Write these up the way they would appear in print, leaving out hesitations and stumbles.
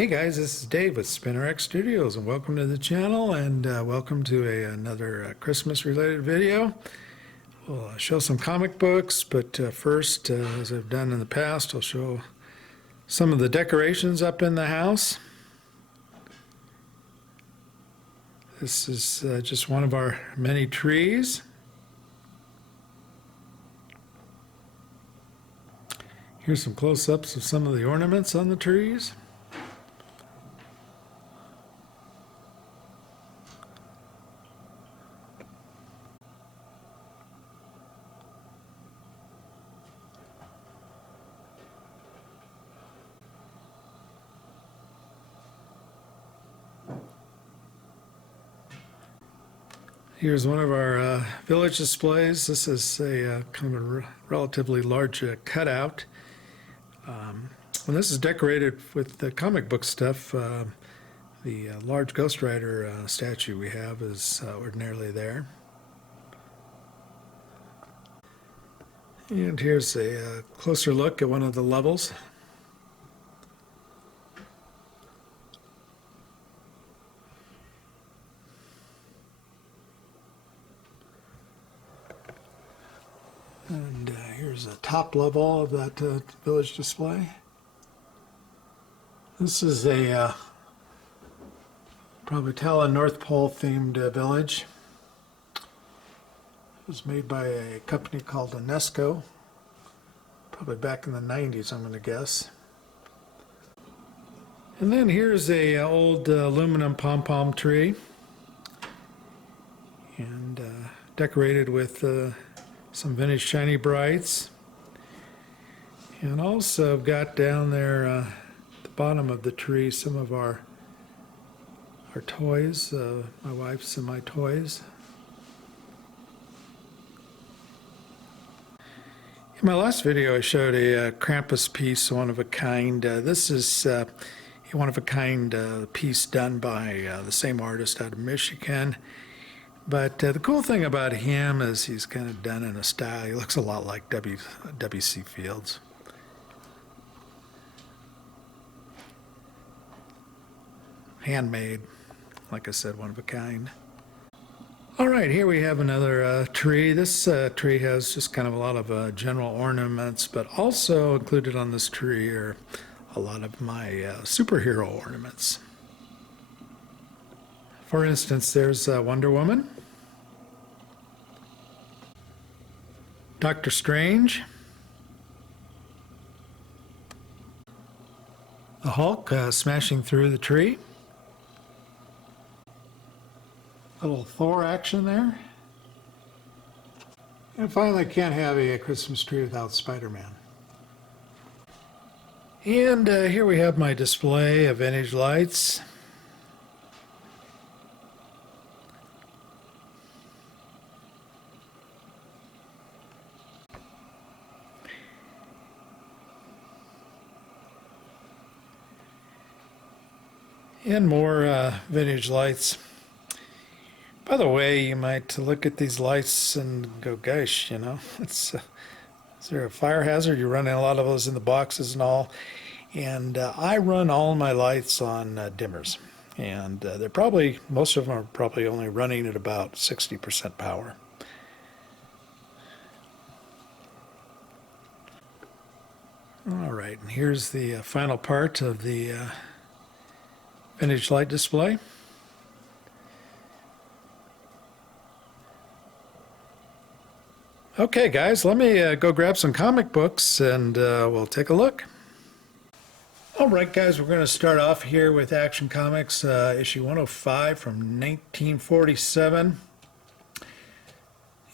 Hey guys, this is Dave with SpinnerX Studios, and welcome to the channel, and welcome to another Christmas related video. We'll show some comic books, but first, as I've done in the past, I'll show some of the decorations up in the house. This is just one of our many trees. Here's some close-ups of some of the ornaments on the trees. Here's one of our village displays. This is a kind of a relatively large cutout. When this is decorated with the comic book stuff, the large Ghost Rider statue we have is ordinarily there. And here's a closer look at one of the levels. And here's a top level of that village display. This is a probably tell a North Pole themed village. It was made by a company called Enesco, probably back in the 90s, I'm going to guess. And then here's a old aluminum pom-pom tree, and decorated with some vintage shiny brights. And also I've got down there at the bottom of the tree some of our toys, my wife's and my toys. In my last video I showed a Krampus piece, one of a kind. This is a one of a kind piece done by the same artist out of Michigan. But the cool thing about him is he's kind of done in a style. He looks a lot like W.C. Fields. Handmade, like I said, one of a kind. All right, here we have another tree. This tree has just kind of a lot of general ornaments, but also included on this tree are a lot of my superhero ornaments. For instance, there's Wonder Woman, Doctor Strange, the Hulk smashing through the tree, a little Thor action there, and finally, can't have a Christmas tree without Spider-Man. And here we have my display of vintage lights. And more vintage lights. By the way, you might look at these lights and go, gosh, you know, is there a fire hazard? You're running a lot of those in the boxes and all. And I run all my lights on dimmers. And most of them are probably only running at about 60% power. All right, and here's the final part of the vintage light display. Okay guys, let me go grab some comic books and we'll take a look. Alright guys, we're going to start off here with Action Comics issue 105 from 1947.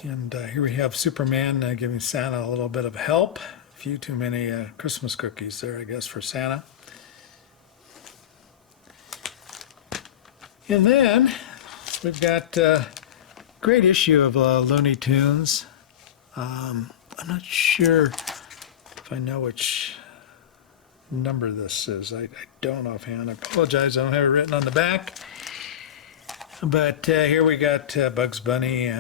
And here we have Superman giving Santa a little bit of help. A few too many Christmas cookies there, I guess, for Santa. And then we've got a great issue of Looney Tunes. I'm not sure if I know which number this is. I don't offhand. I apologize, I don't have it written on the back. But here we got Bugs Bunny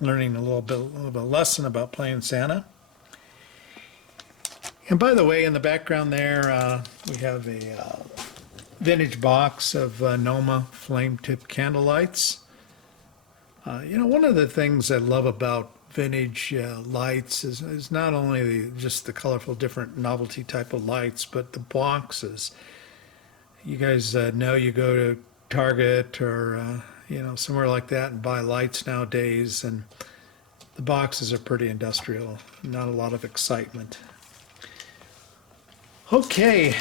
learning a little bit of a lesson about playing Santa. And by the way, in the background there, we have a vintage box of Noma flame tip candle lights. One of the things I love about vintage lights is not only just the colorful different novelty type of lights, but the boxes. You guys know you go to Target or somewhere like that and buy lights nowadays, and the boxes are pretty industrial, not a lot of excitement. Okay,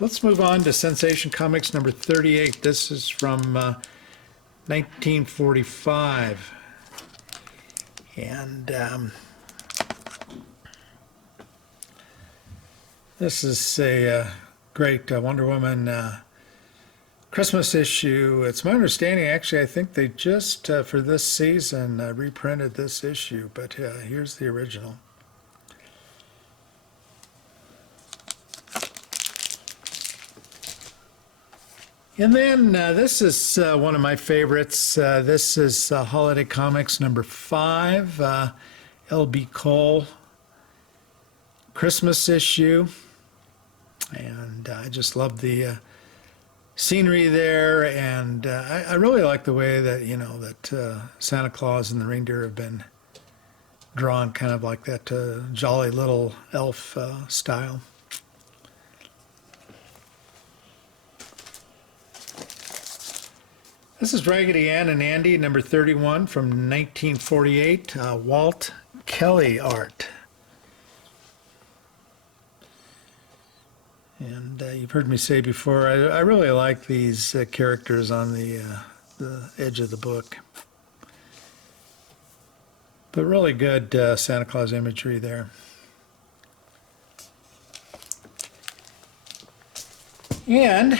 let's move on to Sensation Comics number 38. This is from 1945. And this is a great Wonder Woman Christmas issue. It's my understanding, actually, I think they just, for this season, reprinted this issue, but here's the original. And then this is one of my favorites. This is Holiday Comics number 5, L.B. Cole Christmas issue. And I just love the scenery there, and I really like the way that that Santa Claus and the reindeer have been drawn, kind of like that jolly little elf style. This is Raggedy Ann and Andy number 31 from 1948, Walt Kelly art. And you've heard me say before, I really like these characters on the edge of the book. But really good Santa Claus imagery there. And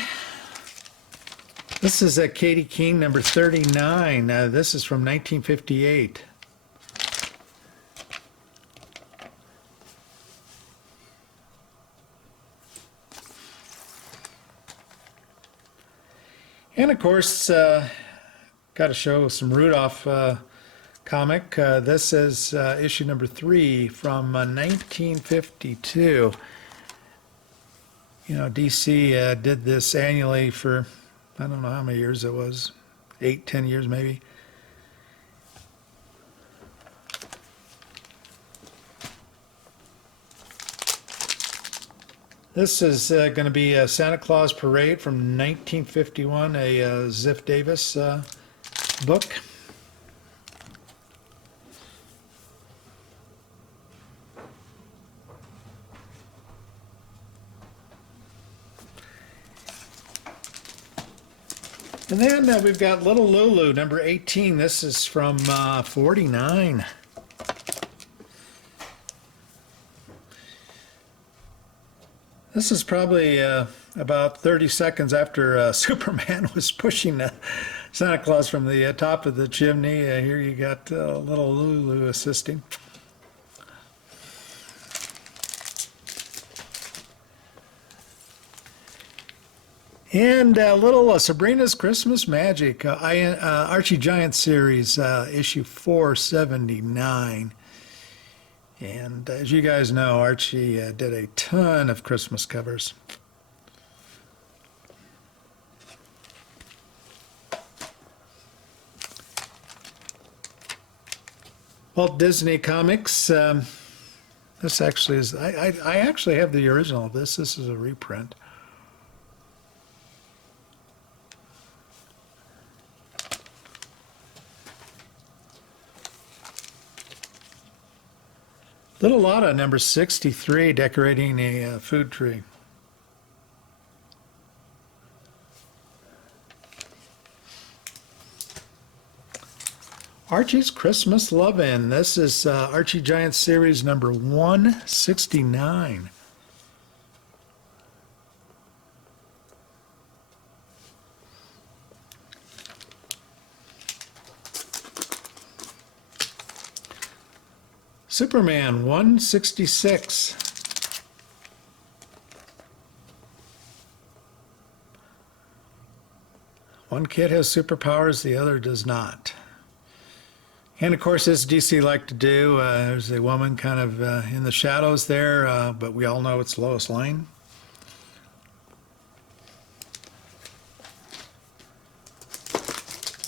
this is Katie Keene number 39. This is from 1958. And of course, got to show some Rudolph comic. This is issue number 3 from 1952. DC did this annually for, I don't know how many years it was, 8, 10 years maybe. This is going to be a Santa Claus Parade from 1951, a Ziff Davis book. And then we've got Little Lulu, number 18. This is from 49. This is probably about 30 seconds after Superman was pushing Santa Claus from the top of the chimney. Here you got Little Lulu assisting. And little Sabrina's Christmas Magic, Archie Giant series, issue 479. And as you guys know, Archie did a ton of Christmas covers. Walt Disney Comics. This actually is, I actually have the original of this. This is a reprint. Little Lotta, number 63, decorating a food tree. Archie's Christmas Love-In. This is Archie Giant series number 169. Superman 166. One kid has superpowers, the other does not. And of course, as DC like to do, there's a woman kind of in the shadows there, but we all know it's Lois Lane.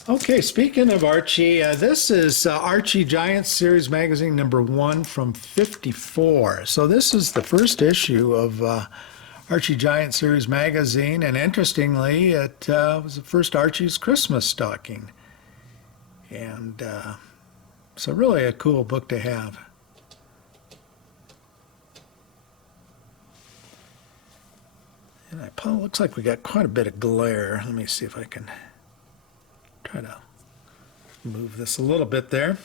Okay, speaking of Archie, this is Archie Giant Series Magazine #1 from '54. So this is the first issue of Archie Giant Series Magazine, and interestingly, it was the first Archie's Christmas stocking. And so really a cool book to have. And it looks like we got quite a bit of glare. Let me see if I can try to move this a little bit there.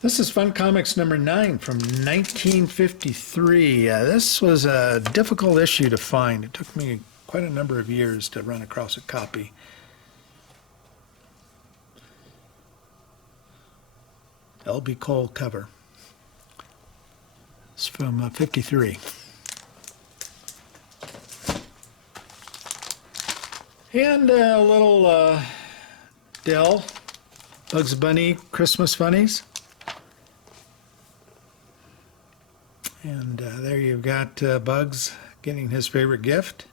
This is Fun Comics #9 from 1953. This was a difficult issue to find. It took me quite a number of years to run across a copy. L.B. Cole cover. It's from '53. And a little Dell Bugs Bunny Christmas Funnies. And there you've got Bugs getting his favorite gift.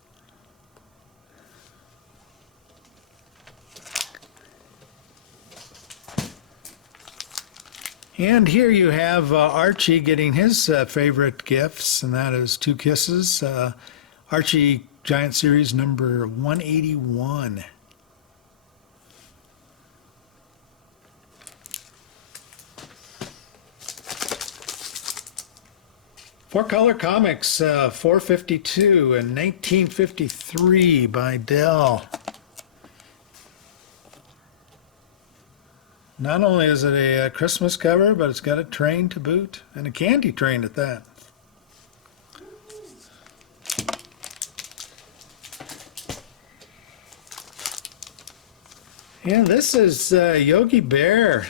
And here you have Archie getting his favorite gifts, and that is 2 kisses. Archie Giant Series #181. Four Color Comics, 452 in 1953 by Dell. Not only is it a Christmas cover, but it's got a train to boot, and a candy train at that. And this is Yogi Bear.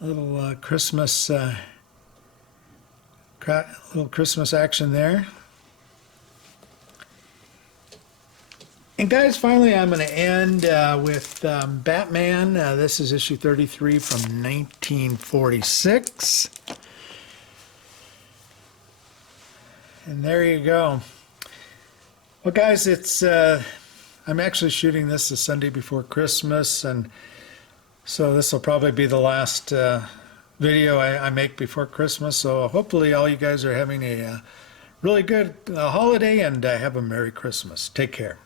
Little Christmas, little Christmas action there. And guys, finally, I'm going to end with Batman. This is issue 33 from 1946. And there you go. Well, guys, it's I'm actually shooting this the Sunday before Christmas, and so this will probably be the last video I make before Christmas. So hopefully all you guys are having a really good holiday, and have a Merry Christmas. Take care.